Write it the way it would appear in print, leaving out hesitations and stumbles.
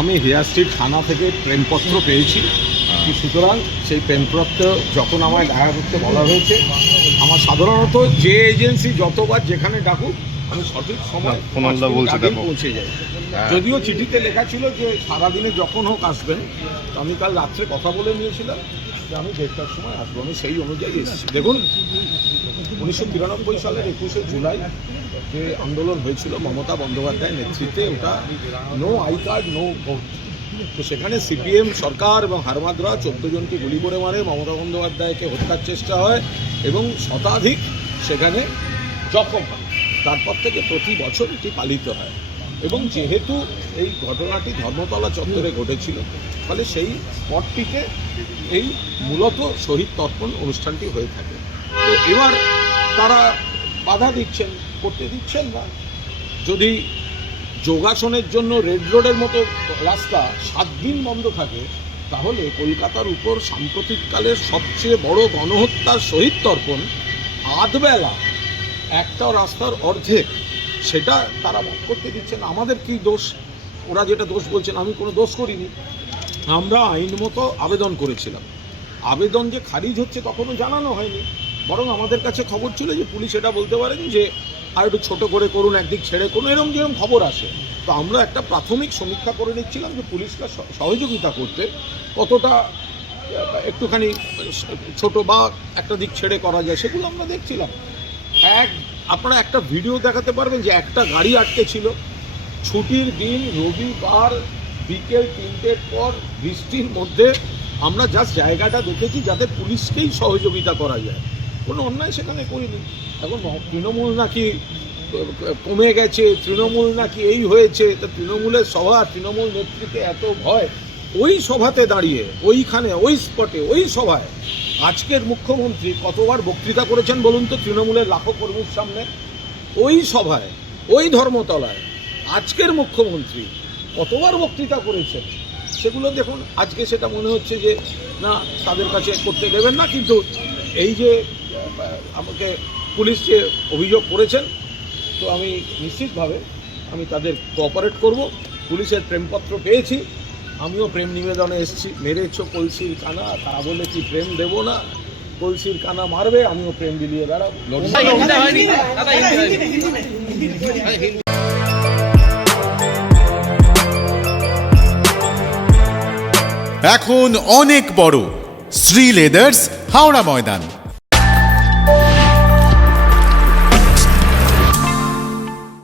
আমি hair street থানা থেকে প্রেমপত্র পেয়েছি, সুতরাং সেই প্রেমপত্র যখন আমায় দেখা করতে বলা হয়েছে, আমার সাধারণত যে এজেন্সি যতবার যেখানে ডাকুক আমি সঠিক সময় পৌঁছে যাই। যদিও চিঠিতে লেখা ছিল যে সারাদিনে যখন হোক আসবেন, তো আমি কাল রাত্রে কথা বলে নিয়েছিলাম যে আমি 1:30টার সময় আসবো। আমি সেই অনুযায়ী এসেছি। দেখুন, 1993 সালের 21শে জুলাই যে আন্দোলন হয়েছিল মমতা বন্দ্যোপাধ্যায়ের নেতৃত্বে, ওটা no I card no vote, তো সেখানে সিপিএম সরকার এবং হারমাদরা 14 জনকে গুলি করে মারে, মমতা বন্দ্যোপাধ্যায়কে হত্যার চেষ্টা হয় এবং শতাধিক সেখানে জখম হয়। তারপর থেকে প্রতি বছর এটি পালিত হয় এবং যেহেতু এই ঘটনাটি ধর্মতলা চত্বরে ঘটেছিল, ফলে সেই স্পটটিতে এই মূলত শহীদ তর্পণ অনুষ্ঠানটি হয়ে থাকে। তো এবার তারা বাধা দিচ্ছেন, করতে দিচ্ছেন না। যদি যোগাসনের জন্য রেড রোডের মতো রাস্তা 7 দিন বন্ধ থাকে, তাহলে কলকাতার উপর সাম্প্রতিককালের সবচেয়ে বড় গণহত্যার শহীদ তর্পণ আধবেলা একটা রাস্তার অর্ধেক, সেটা তারা করতে দিচ্ছেন। আমাদের কি দোষ? ওরা যেটা দোষ বলছেন, আমি কোনো দোষ করিনি। আমরা আইন মতো আবেদন করেছিলাম। আবেদন যে খারিজ হচ্ছে তখনও জানানো হয়নি, বরং আমাদের কাছে খবর ছিল যে পুলিশ এটা বলতে পারেন যে আর একটু ছোটো করে করুন, একদিক ছেড়ে করুন, যেরকম খবর আসে। তো আমরা একটা প্রাথমিক সমীক্ষা করে নিচ্ছিলাম যে পুলিশকে সহযোগিতা করতে কতটা একটুখানি ছোট বা একটা দিক ছেড়ে করা যায়, সেগুলো আমরা দেখছিলাম। আপনারা একটা ভিডিও দেখাতে পারবেন যে একটা গাড়ি আটকে ছিল, ছুটির দিন রবিবার বিকেল 3টের পর বৃষ্টির মধ্যে আমরা জাস্ট জায়গাটা দেখেছি যাতে পুলিশকেই সহযোগিতা করা যায়। কোনো অন্যায় সেখানে করিনি। এখন তৃণমূল নাকি কমে গেছে, তৃণমূল নাকি এই হয়েছে, তো তৃণমূলের সভা, তৃণমূল নেতৃত্বে এত ভয়। ওই সভাতে দাঁড়িয়ে, ওইখানে, ওই স্পটে, ওই সভায় আজকের মুখ্যমন্ত্রী কতবার বক্তৃতা করেছেন বলুন তো তৃণমূলের লাখো কর্মীর সামনে? ওই সভায়, ওই ধর্মতলায় আজকের মুখ্যমন্ত্রী কতবার বক্তৃতা করেছেন সেগুলো দেখুন। আজকে সেটা মনে হচ্ছে যে না, তাদের কাছে করতে দেবেন না, কিন্তু এই যে আমাকে পুলিশ যে অভিযোগ করেছেন, তো আমি নিশ্চিতভাবে আমি তাদের কোঅপারেট করব। পুলিশের প্রেমপত্র পেয়েছি, আমিও প্রেম নিবেদনে এসেছি। মেরেছ কলসির কানা, তা বলে কি প্রেম দেব না? কলসির কানা মারবে, আমিও প্রেম বিলিয়ে বেড়াবো। এখন অনেক বড় শ্রী লেদার্স হাওড়া ময়দান।